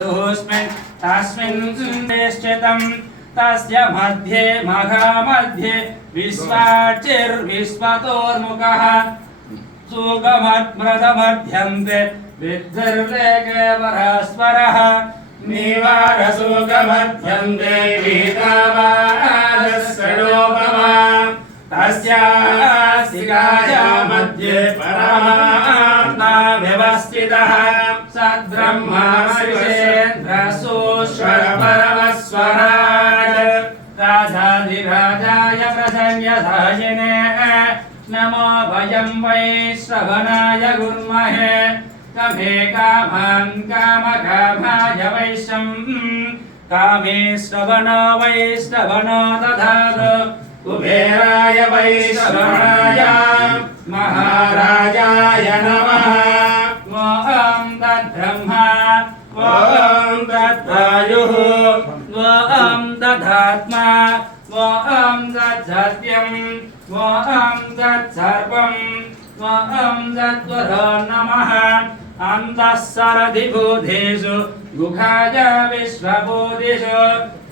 तस्मिन् निश्चितं तस्य मध्ये महामध्ये विश्वाचिर्विश्वतोर्मुखः सुगमत्मृतमध्यन्ते विद्धिर्लेके परस्परः निवारसुगमध्यन्ते वीतावारस्सरोपमा तस्यासिकाया मध्ये परमात्मा व्यवस्थितः सद्ब्रह्मा शिवेन्द्रसूश्वर परमस्वराज राजाधिराजाय प्रसन्यसायिने नमो वयं वै श्रवणाय गुर्महे कमे कामान् कामकामाय वैश्यं कामे श्रवणो वैश्रवणो दधातु कुबेराय वैश्रवणाय महाराजाय नमः ॐ तद्ब्रह्मा ॐ तद्वायुः ॐ तदात्मा ॐ तत्सत्यम् ॐ तत्सर्वम् ॐ तद्वरो नमः अन्तःसरधिभूतेषु गुहाय विश्वभूतिषु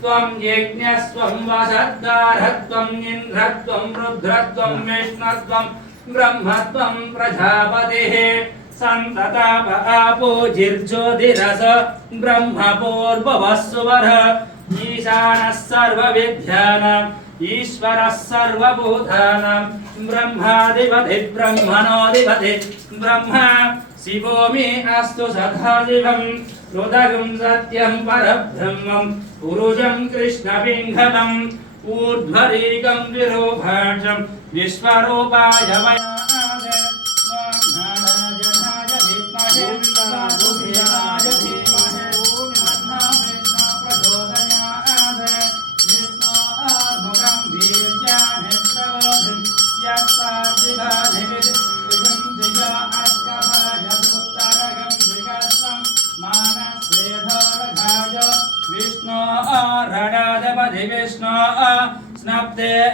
त्वं यज्ञस्त्वं वसद्गारत्वं इन्द्रत्वं रुद्रत्वं विष्णुत्वं ब्रह्मत्वं प्रजापतिः सन्ततापूजिर्ज्योतिरस ब्रह्मपूर्ववस्सुवरः ईशानः सर्वविद्यानाम् ईश्वरः सर्वभूतानां ब्रह्माधिपति ब्रह्मणोऽधिपति ब्रह्मा शिवो मे अस्तु सदाशिवं हृदयं सत्यं परब्रह्मं पुरुषं कृष्णपिङ्गलम् ऊर्ध्वरेकं विरूपाक्षं विश्वरूपाय विष्णु रणदपति विष्णु स्नप्ते